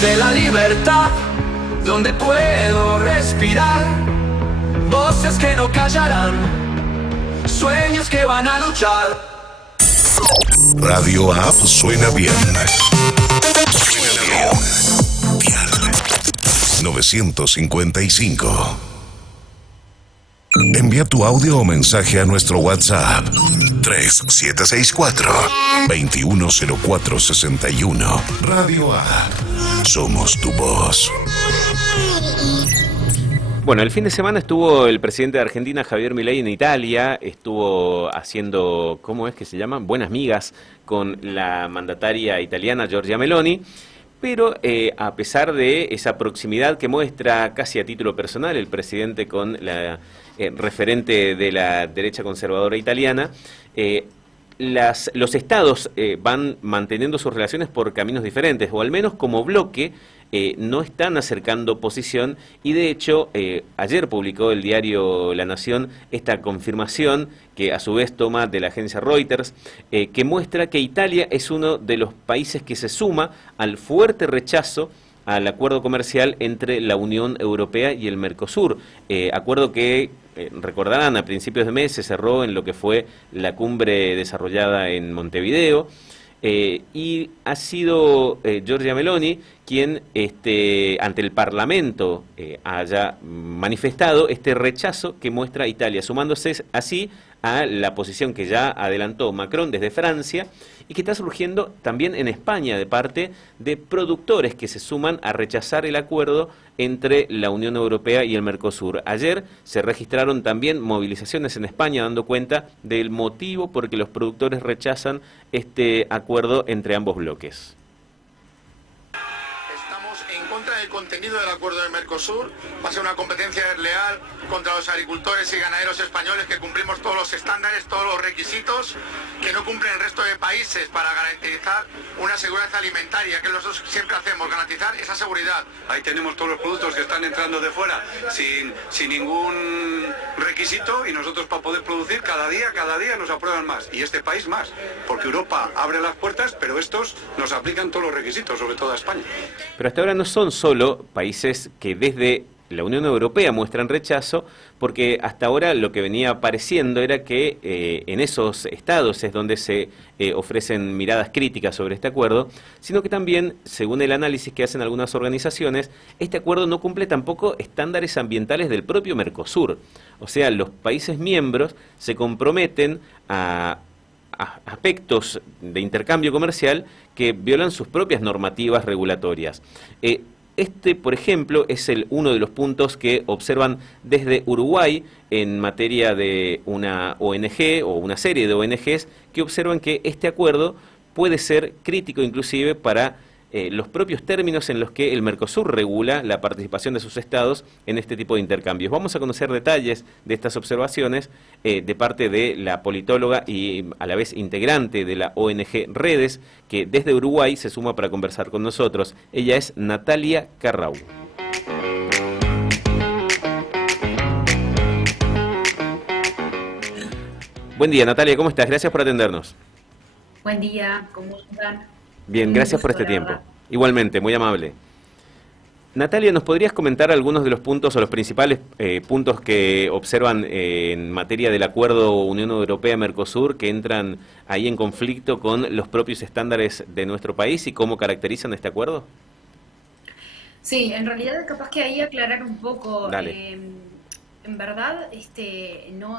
de la libertad, donde puedo respirar, voces que no callarán, sueños que van a luchar. Radio App suena bien. Suena bien. Dial 955. Envía tu audio o mensaje a nuestro WhatsApp 3764-210461. Radio App. Somos tu voz. Bueno, el fin de semana estuvo el presidente de Argentina, Javier Milei, en Italia. Estuvo haciendo, ¿cómo es que se llama? Buenas migas con la mandataria italiana Giorgia Meloni. Pero a pesar de esa proximidad que muestra casi a título personal el presidente con la referente de la derecha conservadora italiana, los estados van manteniendo sus relaciones por caminos diferentes, o al menos como bloque no están acercando posición, y de hecho ayer publicó el diario La Nación esta confirmación que a su vez toma de la agencia Reuters, que muestra que Italia es uno de los países que se suma al fuerte rechazo al acuerdo comercial entre la Unión Europea y el Mercosur, acuerdo que recordarán a principios de mes se cerró en lo que fue la cumbre desarrollada en Montevideo, y ha sido Giorgia Meloni quien ante el Parlamento haya manifestado este rechazo que muestra Italia, sumándose así a la posición que ya adelantó Macron desde Francia y que está surgiendo también en España de parte de productores que se suman a rechazar el acuerdo entre la Unión Europea y el Mercosur. Ayer se registraron también movilizaciones en España dando cuenta del motivo por que los productores rechazan este acuerdo entre ambos bloques. El contenido del acuerdo del Mercosur va a ser una competencia desleal contra los agricultores y ganaderos españoles que cumplimos todos los estándares, todos los requisitos que no cumplen el resto de países para garantizar una seguridad alimentaria, que nosotros siempre hacemos, garantizar esa seguridad. Ahí tenemos todos los productos que están entrando de fuera sin ningún requisito, y nosotros para poder producir cada día nos aprueban más, y este país más, porque Europa abre las puertas, pero estos nos aplican todos los requisitos, sobre todo a España. Pero hasta ahora no son solo países que desde la Unión Europea muestran rechazo, porque hasta ahora lo que venía apareciendo era que en esos estados es donde se ofrecen miradas críticas sobre este acuerdo, sino que también, según el análisis que hacen algunas organizaciones, este acuerdo no cumple tampoco estándares ambientales del propio Mercosur. O sea, los países miembros se comprometen a aspectos de intercambio comercial que violan sus propias normativas regulatorias. Por ejemplo, es uno de los puntos que observan desde Uruguay en materia de una ONG o una serie de ONGs que observan que este acuerdo puede ser crítico inclusive para los propios términos en los que el Mercosur regula la participación de sus estados en este tipo de intercambios. Vamos a conocer detalles de estas observaciones de parte de la politóloga y a la vez integrante de la ONG Redes, que desde Uruguay se suma para conversar con nosotros. Ella es Natalia Carrau. Buen día, Natalia, ¿cómo estás? Gracias por atendernos. Buen día, ¿cómo están? Bien, gracias por este tiempo. Igualmente, muy amable. Natalia, ¿nos podrías comentar algunos de los puntos o los principales puntos que observan en materia del acuerdo Unión Europea-Mercosur que entran ahí en conflicto con los propios estándares de nuestro país y cómo caracterizan este acuerdo? Sí, en realidad capaz que ahí aclarar un poco. Dale. En verdad,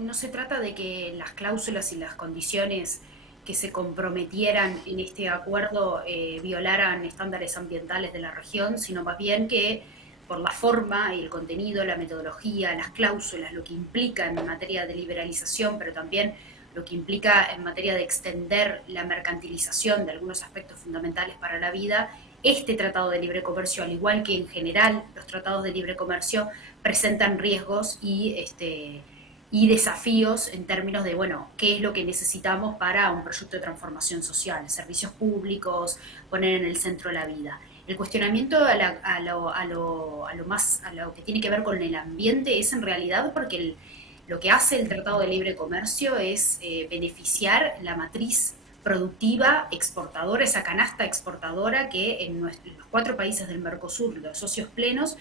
no se trata de que las cláusulas y las condiciones que se comprometieran en este acuerdo violaran estándares ambientales de la región, sino más bien que por la forma y el contenido, la metodología, las cláusulas, lo que implica en materia de liberalización, pero también lo que implica en materia de extender la mercantilización de algunos aspectos fundamentales para la vida, este tratado de libre comercio, al igual que en general los tratados de libre comercio, presentan riesgos y desafíos en términos de, qué es lo que necesitamos para un proyecto de transformación social, servicios públicos, poner en el centro la vida. El cuestionamiento a lo que tiene que ver con el ambiente es en realidad porque lo que hace el Tratado de Libre Comercio es beneficiar la matriz productiva, exportadora, esa canasta exportadora que en los 4 países del Mercosur, los socios plenos,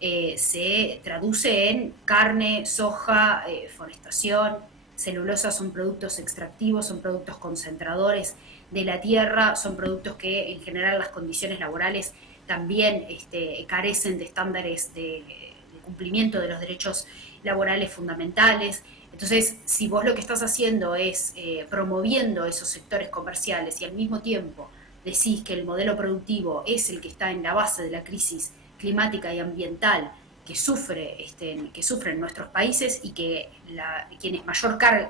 se traduce en carne, soja, forestación, celulosa. Son productos extractivos, son productos concentradores de la tierra, son productos que en general las condiciones laborales también carecen de estándares de cumplimiento de los derechos laborales fundamentales. Entonces, si vos lo que estás haciendo es promoviendo esos sectores comerciales y al mismo tiempo decís que el modelo productivo es el que está en la base de la crisis climática y ambiental que sufren nuestros países y que quienes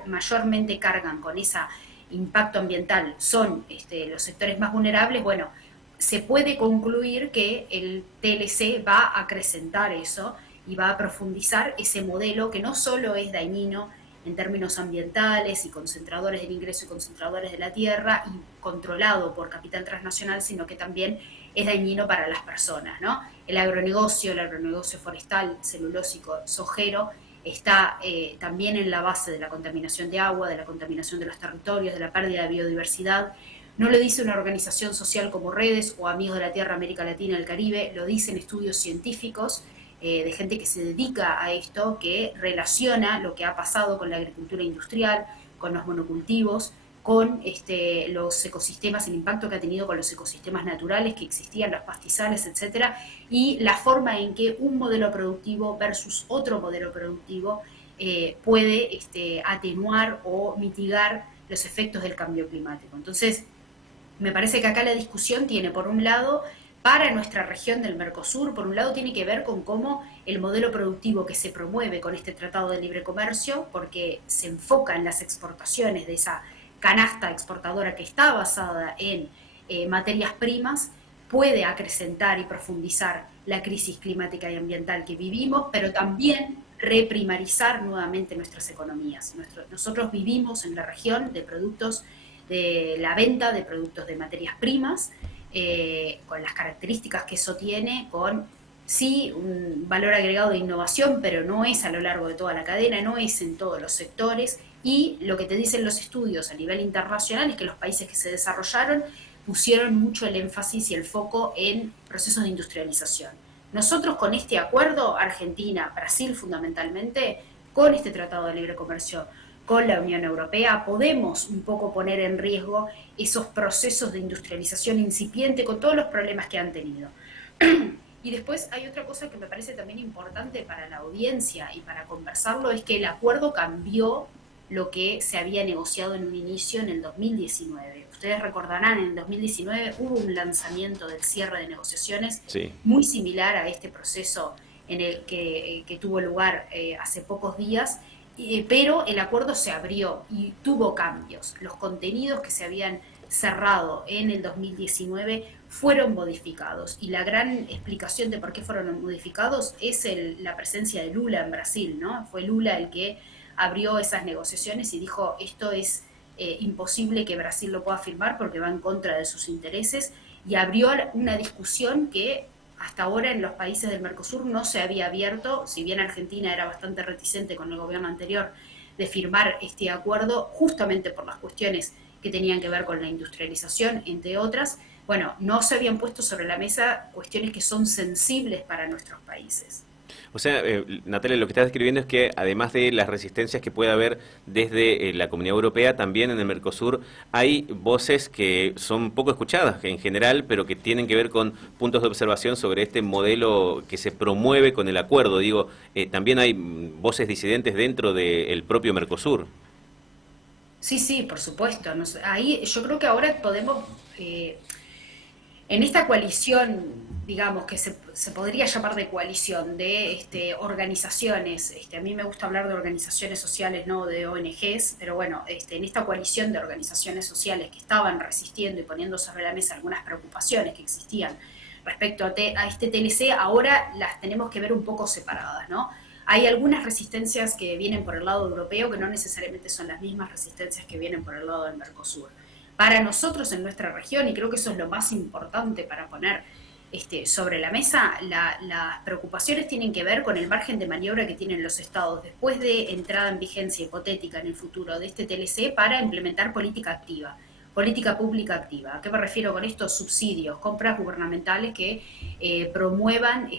mayormente cargan con ese impacto ambiental son los sectores más vulnerables, bueno, se puede concluir que el TLC va a acrecentar eso y va a profundizar ese modelo que no solo es dañino en términos ambientales y concentradores del ingreso y concentradores de la tierra y controlado por capital transnacional, sino que también es dañino para las personas, ¿no? El agronegocio forestal, celulósico, sojero, está también en la base de la contaminación de agua, de la contaminación de los territorios, de la pérdida de biodiversidad. No lo dice una organización social como Redes o Amigos de la Tierra, América Latina y el Caribe, lo dicen estudios científicos de gente que se dedica a esto, que relaciona lo que ha pasado con la agricultura industrial, con los monocultivos, con los ecosistemas, el impacto que ha tenido con los ecosistemas naturales que existían, los pastizales, etcétera, y la forma en que un modelo productivo versus otro modelo productivo puede atenuar o mitigar los efectos del cambio climático. Entonces, me parece que acá la discusión tiene, por un lado, para nuestra región del Mercosur, por un lado tiene que ver con cómo el modelo productivo que se promueve con este Tratado de Libre Comercio, porque se enfoca en las exportaciones de esa canasta exportadora que está basada en materias primas, puede acrecentar y profundizar la crisis climática y ambiental que vivimos, pero también reprimarizar nuevamente nuestras economías. Nosotros vivimos en la región de productos de la venta de productos de materias primas, con las características que eso tiene, con sí un valor agregado de innovación, pero no es a lo largo de toda la cadena, no es en todos los sectores, y lo que te dicen los estudios a nivel internacional es que los países que se desarrollaron pusieron mucho el énfasis y el foco en procesos de industrialización. Nosotros con este acuerdo, Argentina, Brasil fundamentalmente, con este Tratado de Libre Comercio con la Unión Europea, podemos un poco poner en riesgo esos procesos de industrialización incipiente con todos los problemas que han tenido. Y después hay otra cosa que me parece también importante para la audiencia y para conversarlo, es que el acuerdo cambió lo que se había negociado en un inicio en el 2019. Ustedes recordarán, en el 2019 hubo un lanzamiento del cierre de negociaciones muy similar a este proceso en el que tuvo lugar hace pocos días, pero el acuerdo se abrió y tuvo cambios. Los contenidos que se habían cerrado en el 2019 fueron modificados, y la gran explicación de por qué fueron modificados es la presencia de Lula en Brasil, ¿no? Fue Lula el que abrió esas negociaciones y dijo: esto es imposible que Brasil lo pueda firmar porque va en contra de sus intereses, y abrió una discusión que hasta ahora en los países del Mercosur no se había abierto, si bien Argentina era bastante reticente con el gobierno anterior de firmar este acuerdo, justamente por las cuestiones que tenían que ver con la industrialización, entre otras. Bueno, no se habían puesto sobre la mesa cuestiones que son sensibles para nuestros países. O sea, Natalia, lo que estás describiendo es que además de las resistencias que puede haber desde la Comunidad Europea, también en el Mercosur hay voces que son poco escuchadas en general, pero que tienen que ver con puntos de observación sobre este modelo que se promueve con el acuerdo. Digo, también hay voces disidentes dentro del propio Mercosur. Sí, por supuesto. Ahí yo creo que ahora podemos, en esta coalición, digamos, que se podría llamar de coalición, de organizaciones, a mí me gusta hablar de organizaciones sociales, no de ONGs, pero bueno, en esta coalición de organizaciones sociales que estaban resistiendo y poniendo sobre la mesa algunas preocupaciones que existían respecto a este TLC, ahora las tenemos que ver un poco separadas, ¿no? Hay algunas resistencias que vienen por el lado europeo que no necesariamente son las mismas resistencias que vienen por el lado del Mercosur. Para nosotros en nuestra región, y creo que eso es lo más importante para poner sobre la mesa, las preocupaciones tienen que ver con el margen de maniobra que tienen los estados después de entrada en vigencia hipotética en el futuro de este TLC para implementar política activa. política pública activa. ¿A qué me refiero con esto? Subsidios, compras gubernamentales que promuevan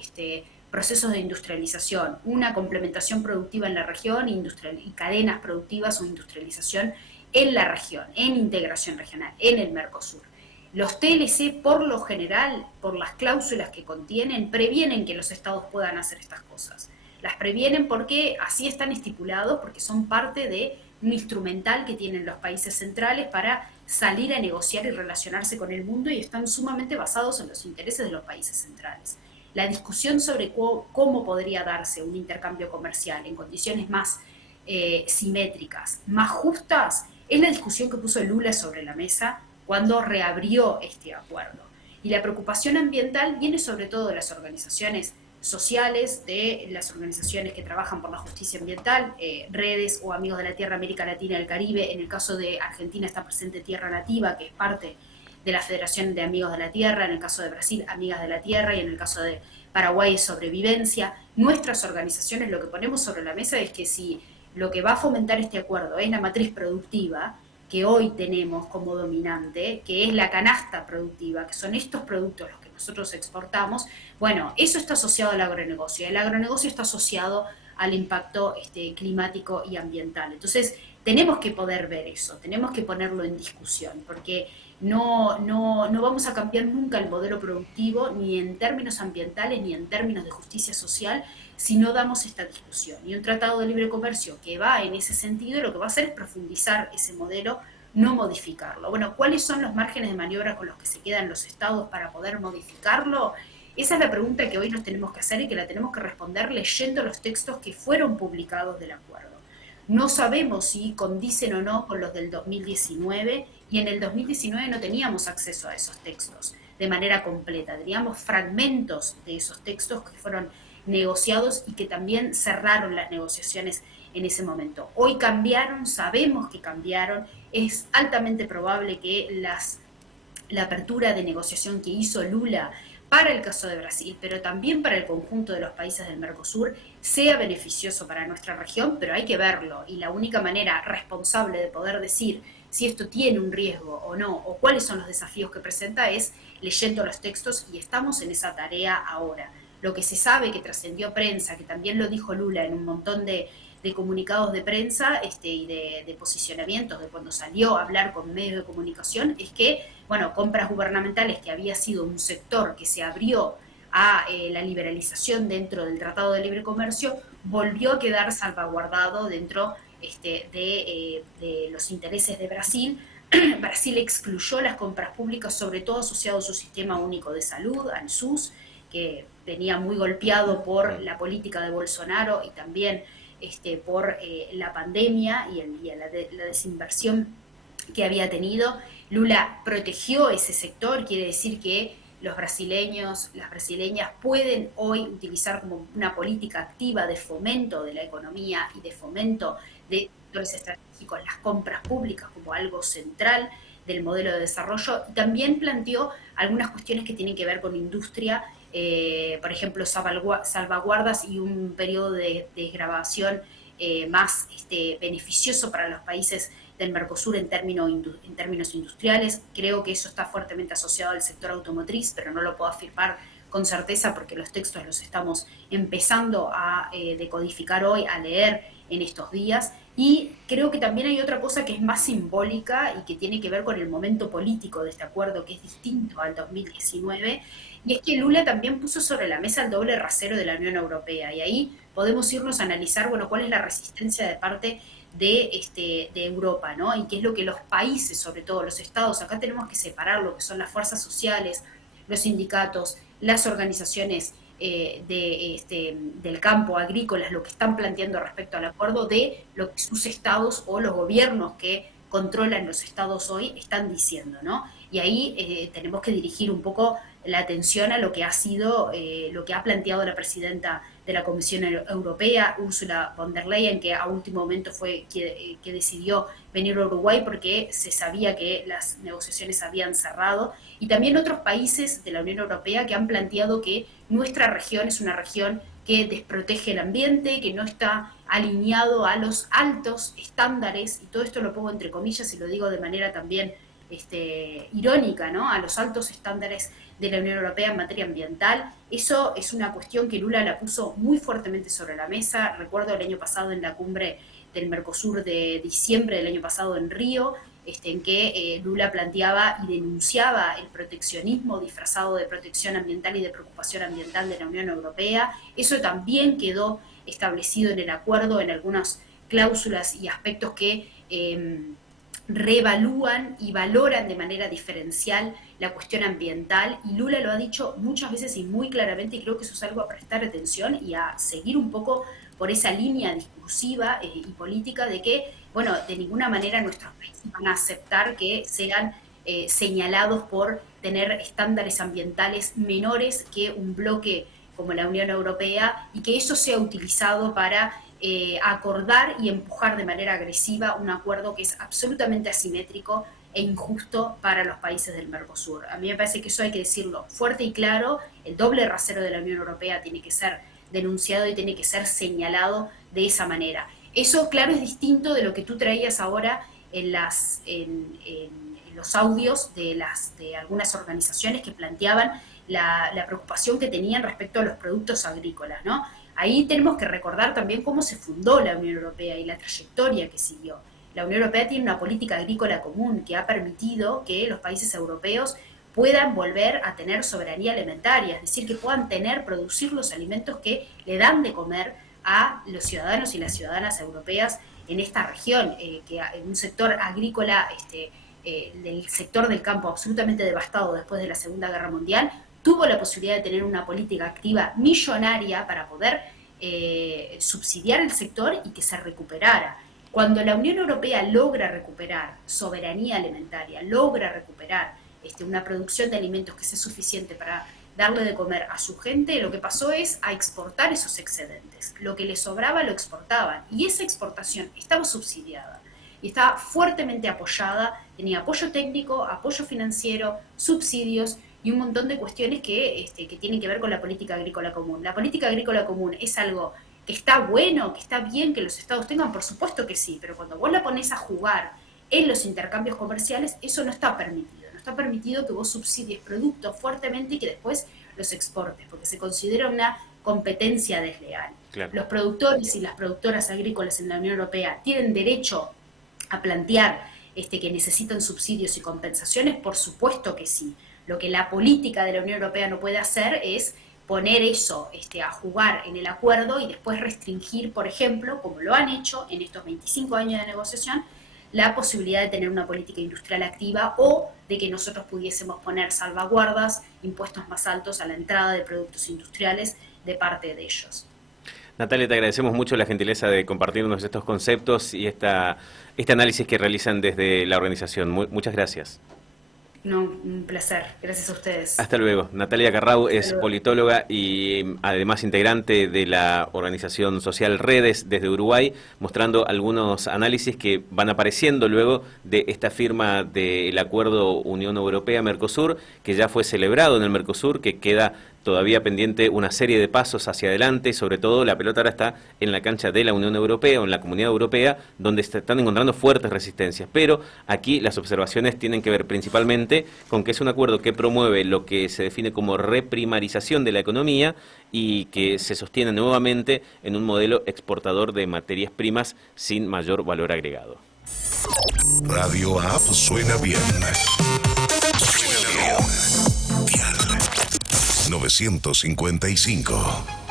procesos de industrialización, una complementación productiva en la región y cadenas productivas o industrialización en la región, en integración regional, en el Mercosur. Los TLC, por lo general, por las cláusulas que contienen, previenen que los estados puedan hacer estas cosas. Las previenen porque así están estipulados, porque son parte de un instrumental que tienen los países centrales para salir a negociar y relacionarse con el mundo, y están sumamente basados en los intereses de los países centrales. La discusión sobre cómo podría darse un intercambio comercial en condiciones más simétricas, más justas, es la discusión que puso Lula sobre la mesa cuando reabrió este acuerdo. Y la preocupación ambiental viene sobre todo de las organizaciones sociales, de las organizaciones que trabajan por la justicia ambiental, redes o Amigos de la Tierra, América Latina y el Caribe. En el caso de Argentina está presente Tierra Nativa, que es parte de la Federación de Amigos de la Tierra. En el caso de Brasil, Amigas de la Tierra, y en el caso de Paraguay, Sobrevivencia. Nuestras organizaciones, lo que ponemos sobre la mesa es que si lo que va a fomentar este acuerdo es la matriz productiva que hoy tenemos como dominante, que es la canasta productiva, que son estos productos los que nosotros exportamos, bueno, eso está asociado al agronegocio. El agronegocio está asociado al impacto climático y ambiental. Entonces, tenemos que poder ver eso, tenemos que ponerlo en discusión, porque no vamos a cambiar nunca el modelo productivo, ni en términos ambientales, ni en términos de justicia social, si no damos esta discusión. Y un tratado de libre comercio que va en ese sentido, lo que va a hacer es profundizar ese modelo, no modificarlo. Bueno, ¿cuáles son los márgenes de maniobra con los que se quedan los estados para poder modificarlo? Esa es la pregunta que hoy nos tenemos que hacer y que la tenemos que responder leyendo los textos que fueron publicados del acuerdo. No sabemos si condicen o no con los del 2019, y en el 2019 no teníamos acceso a esos textos de manera completa. Teníamos fragmentos de esos textos que fueron negociados y que también cerraron las negociaciones en ese momento. Hoy cambiaron, sabemos que cambiaron, es altamente probable que la apertura de negociación que hizo Lula para el caso de Brasil, pero también para el conjunto de los países del Mercosur, sea beneficioso para nuestra región, pero hay que verlo, y la única manera responsable de poder decir si esto tiene un riesgo o no, o cuáles son los desafíos que presenta, es leyendo los textos, y estamos en esa tarea ahora. Lo que se sabe, que trascendió prensa, que también lo dijo Lula en un montón de comunicados de prensa y de posicionamientos de cuando salió a hablar con medios de comunicación, es que, bueno, compras gubernamentales, que había sido un sector que se abrió a la liberalización dentro del Tratado de Libre Comercio, volvió a quedar salvaguardado dentro de los intereses de Brasil. Brasil excluyó las compras públicas, sobre todo asociado a su sistema único de salud, al SUS, que venía muy golpeado por la política de Bolsonaro y también por la pandemia y la desinversión que había tenido. Lula protegió ese sector, quiere decir que los brasileños, las brasileñas pueden hoy utilizar como una política activa de fomento de la economía y de fomento de sectores estratégicos las compras públicas como algo central del modelo de desarrollo, y también planteó algunas cuestiones que tienen que ver con industria, por ejemplo, salvaguardas y un periodo de desgravación más beneficioso para los países del Mercosur en términos industriales. Creo que eso está fuertemente asociado al sector automotriz, pero no lo puedo afirmar con certeza porque los textos los estamos empezando a decodificar hoy, a leer en estos días. Y creo que también hay otra cosa que es más simbólica y que tiene que ver con el momento político de este acuerdo, que es distinto al 2019, y es que Lula también puso sobre la mesa el doble rasero de la Unión Europea, y ahí podemos irnos a analizar, bueno, cuál es la resistencia de parte de Europa, ¿no? Y qué es lo que los países, sobre todo los estados, acá tenemos que separar lo que son las fuerzas sociales, los sindicatos, las organizaciones del campo, agrícolas, lo que están planteando respecto al acuerdo, de lo que sus estados o los gobiernos que controlan los estados hoy están diciendo, ¿no? Y ahí tenemos que dirigir un poco la atención a lo que ha sido, lo que ha planteado la presidenta de la Comisión Europea, Ursula von der Leyen, que a último momento fue que decidió venir a Uruguay porque se sabía que las negociaciones habían cerrado, y también otros países de la Unión Europea que han planteado que nuestra región es una región que desprotege el ambiente, que no está alineado a los altos estándares, y todo esto lo pongo entre comillas y lo digo de manera también irónica, ¿no?, a los altos estándares de la Unión Europea en materia ambiental. Eso es una cuestión que Lula la puso muy fuertemente sobre la mesa. Recuerdo el año pasado en la cumbre del Mercosur de diciembre del año pasado en Río, en que Lula planteaba y denunciaba el proteccionismo disfrazado de protección ambiental y de preocupación ambiental de la Unión Europea. Eso también quedó establecido en el acuerdo en algunas cláusulas y aspectos que reevalúan y valoran de manera diferencial la cuestión ambiental, y Lula lo ha dicho muchas veces y muy claramente, y creo que eso es algo a prestar atención y a seguir un poco por esa línea discursiva y política de que, bueno, de ninguna manera nuestros países van a aceptar que sean señalados por tener estándares ambientales menores que un bloque como la Unión Europea, y que eso sea utilizado para acordar y empujar de manera agresiva un acuerdo que es absolutamente asimétrico e injusto para los países del Mercosur. A mí me parece que eso hay que decirlo fuerte y claro. El doble rasero de la Unión Europea tiene que ser denunciado y tiene que ser señalado de esa manera. Eso, claro, es distinto de lo que tú traías ahora en los audios de algunas organizaciones que planteaban la preocupación que tenían respecto a los productos agrícolas, ¿no? Ahí tenemos que recordar también cómo se fundó la Unión Europea y la trayectoria que siguió. La Unión Europea tiene una política agrícola común que ha permitido que los países europeos puedan volver a tener soberanía alimentaria, es decir, que puedan producir los alimentos que le dan de comer a los ciudadanos y las ciudadanas europeas en esta región, que en un sector agrícola, del sector del campo absolutamente devastado después de la Segunda Guerra Mundial, tuvo la posibilidad de tener una política activa millonaria para poder subsidiar el sector y que se recuperara. Cuando la Unión Europea logra recuperar soberanía alimentaria, logra recuperar una producción de alimentos que sea suficiente para darle de comer a su gente, lo que pasó es a exportar esos excedentes. Lo que les sobraba lo exportaban, y esa exportación estaba subsidiada y estaba fuertemente apoyada, tenía apoyo técnico, apoyo financiero, subsidios y un montón de cuestiones que tienen que ver con la política agrícola común. La política agrícola común es algo que está bueno, que está bien que los estados tengan, por supuesto que sí, pero cuando vos la ponés a jugar en los intercambios comerciales, eso no está permitido. No está permitido que vos subsidies productos fuertemente y que después los exportes, porque se considera una competencia desleal. Claro. Los productores y las productoras agrícolas en la Unión Europea tienen derecho a plantear que necesitan subsidios y compensaciones, por supuesto que sí. Lo que la política de la Unión Europea no puede hacer es poner eso a jugar en el acuerdo y después restringir, por ejemplo, como lo han hecho en estos 25 años de negociación, la posibilidad de tener una política industrial activa o de que nosotros pudiésemos poner salvaguardas, impuestos más altos a la entrada de productos industriales de parte de ellos. Natalia, te agradecemos mucho la gentileza de compartirnos estos conceptos y este análisis que realizan desde la organización. Muchas gracias. No, un placer. Gracias a ustedes. Hasta luego. Natalia Carrau es politóloga y además integrante de la organización social Redes desde Uruguay, mostrando algunos análisis que van apareciendo luego de esta firma del acuerdo Unión Europea-Mercosur, que ya fue celebrado en el Mercosur, que queda todavía pendiente una serie de pasos hacia adelante, y sobre todo la pelota ahora está en la cancha de la Unión Europea o en la Comunidad Europea, donde se están encontrando fuertes resistencias. Pero aquí las observaciones tienen que ver principalmente con que es un acuerdo que promueve lo que se define como reprimarización de la economía y que se sostiene nuevamente en un modelo exportador de materias primas sin mayor valor agregado. Radio App suena bien. Suena bien. 955.